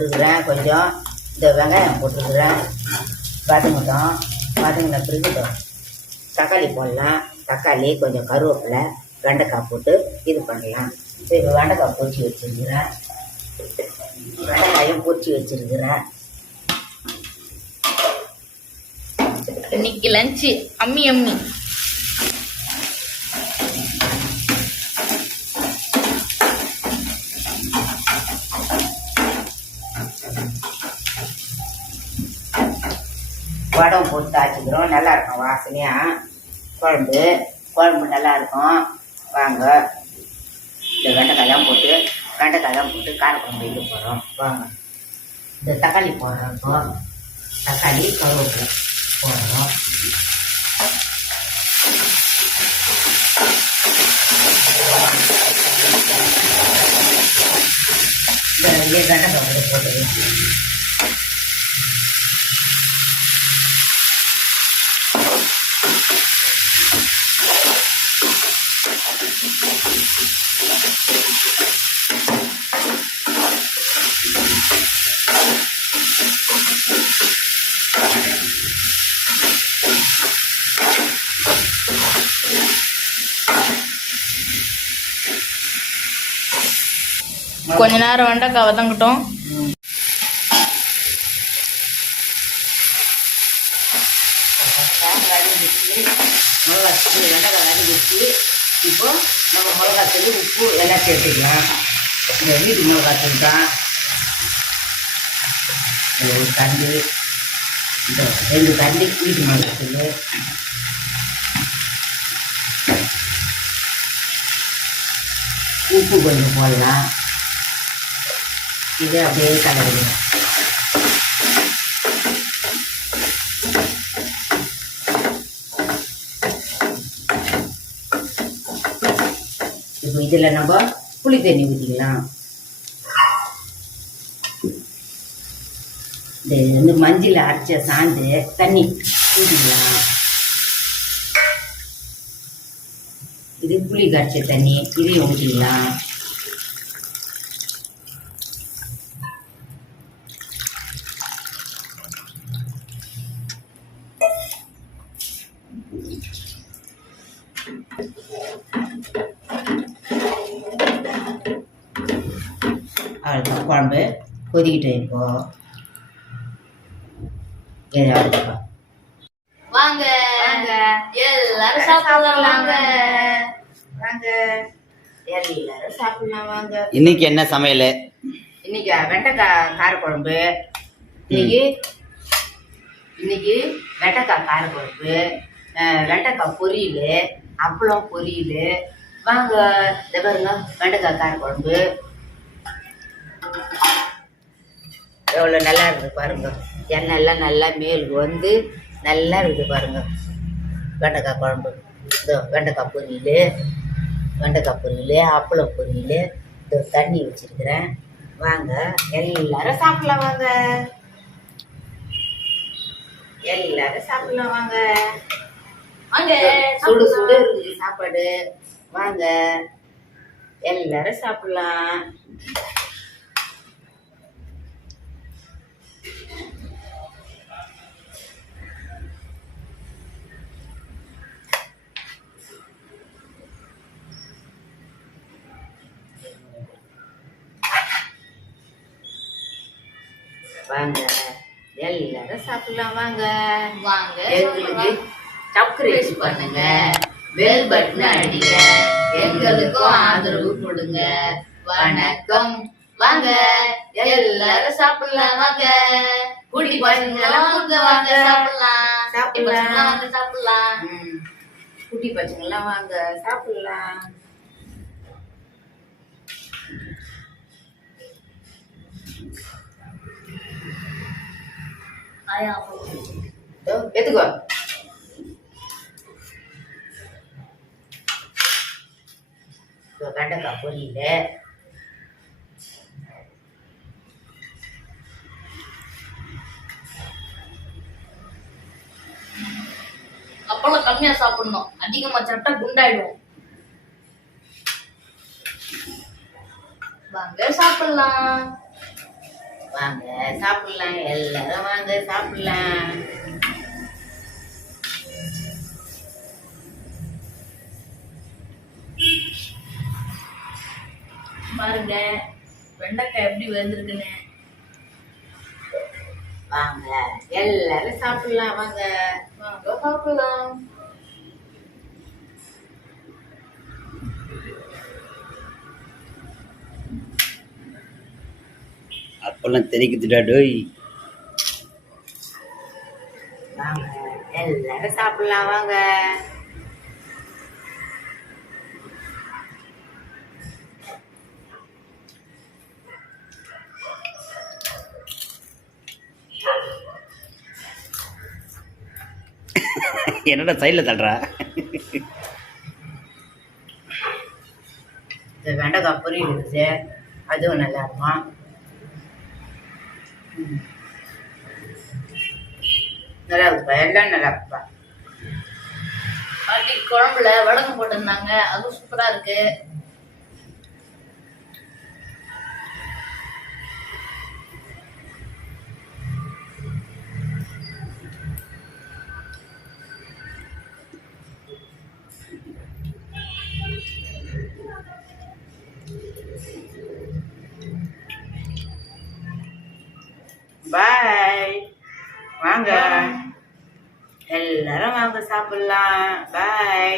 போட்டுருக்குறேன். கொஞ்சம் இந்த வெங்காயம் போட்டுருக்குறேன். வதங்கட்டும். வதங்கின பிறகு தக்காளி போடலாம். தக்காளி கொஞ்சம் கருவேப்பிலை வெண்டைக்காய் போட்டு இது பண்ணலாம். சரி இப்போ வெண்டைக்காய் பொறிச்சி வச்சுருக்கிறேன். வெண்டைக்காயும் பொறிச்சி வச்சுருக்கிறேன். இன்னைக்கு லஞ்சு அம்மி அம்மி. வடம் போட்டு தாச்சிக்கிறோம் நல்லா இருக்கும் வாசனையாக குழம்பு. குழம்பு நல்லா இருக்கும் வாங்க. இந்த வெண்டைக்காயெல்லாம் போட்டு வெண்டைக்காயெல்லாம் போட்டு காரக்குழம்பு இது போடுறோம். வாங்க. இந்த தக்காளி போடுறோம் இப்போ. தக்காளி கருவேப்பிலை போடுறோம். இந்த வெண்டைக்காய் போட்டு கொஞ்ச நேரம் வெண்டைக்காய் வதங்கட்டும் மிளகா வெண்டைக்காய் வதங்கிடுச்சு இப்போ நம்ம மிளகாத்தூள் உப்பு எல்லாம் சேர்த்துக்கலாம் இந்த வீட்டு மிளகா தான் ஒரு தண்டு இந்த ரெண்டு தண்டு வீட்டு மிளகாத்தூள் உப்பு கொஞ்சம் போடலாம். இது அப்படியே கலரிடலாம் இப்போ இதில் நம்ம புளி தண்ணி ஊற்றிக்கலாம். இது வந்து மஞ்சள் அரைச்ச சாந்து தண்ணி ஊற்றிக்கலாம். இது புளி கரைச்ச தண்ணி இதையும் ஊற்றிக்கலாம். அவ்வளோதான் குழம்பு கொதிக்கிட்டு இப்போ இதை அவ்வளோதான் வாங்க. எல்லாரும் சாப்பிடலாம். வாங்க. வாங்க. எல்லாரும் சாப்பிடலாம். வாங்க. இன்னைக்கு என்ன சமையல்? இன்னைக்கு வெண்டைக்காய் காரக்குழம்பு. இன்னைக்கு இன்னைக்கு வெண்டைக்காய் காரக்குழம்பு. வெண்டைக்காய் பொரியல் அப்பளம் பொரியல். வாங்க. இந்த பாருங்க. வெண்டைக்காய் காரக்குழம்பு. எவ்வளோ நல்லா இருக்குது பாருங்க. எண்ணெய் எல்லாம் நல்லா மேலுக்கு வந்து நல்லா இருக்குது பாருங்க. வெண்டைக்காய் குழம்பு. இதோ வெண்டைக்காய் பொரியல் வெண்டைக்காய் பொரியல் அப்பளம் பொரியல். இதோ தண்ணி வச்சிருக்கிறேன். வாங்க எல்லாரும் சாப்பிடலாம் வாங்க. எல்லாரும் சாப்பிடலாம் வாங்க. வாங்க சுடு சுடு இருக்குது சாப்பாடு. வாங்க எல்லாரும் சாப்பிடலாம். வாங்க. எல்லாரும் சாப்பிடலாம் வாங்க. வாங்க. எங்களுக்கு சப்ஸ்கிரைப் பண்ணுங்க. பெல் பட்டன் அடிங்க. எங்களுக்கும் ஆதரவு கொடுங்க. வணக்கம். வாங்க. எல்லாரும் சாப்பிடலாம் வாங்க. குடி பசங்களாம் வாங்க வாங்க சாப்பிடலாம். சாப்பிடலாம். வாங்க சாப்பிடலாம். குட்டி பசங்களாம் வாங்க சாப்பிடலாம். ஆயா எடுத்துக்கோ வெண்டைக்காய் பொரியல். அப்பளம் கம்மியா சாப்பிடணும். அதிகமா சாப்பிட்டா குண்டாயிடும். வாங்க சாப்பிடலாம். வாங்க சாப்பிடலாம் எல்லாரும் வாங்க சாப்பிடலாம். பாருங்க வெண்டைக்காய் எப்படி வெந்திருக்குன்னு வாங்க எல்லாரும் சாப்பிடலாம் வாங்க. வாங்க சாப்பிடலாம். அப்பெல்லாம் தெரிக்குதுடா டோய். எல்லாரும் சாப்பிடலாம் வாங்க. என்னடா சைடில் தள்ளுறா? வெண்டைக்காய் பொரியல் இருக்குது அதுவும் நல்லா இருக்கும். நல்லா இருக்குப்பா எல்லாம் நல்லா இருக்குப்பா. பாட்டி குழம்புல வடகம் போட்டிருந்தாங்க அதுவும் சூப்பரா இருக்கு. பாய் வாங்க. எல்லாரும் வாங்க சாப்பிடலாம். பாய்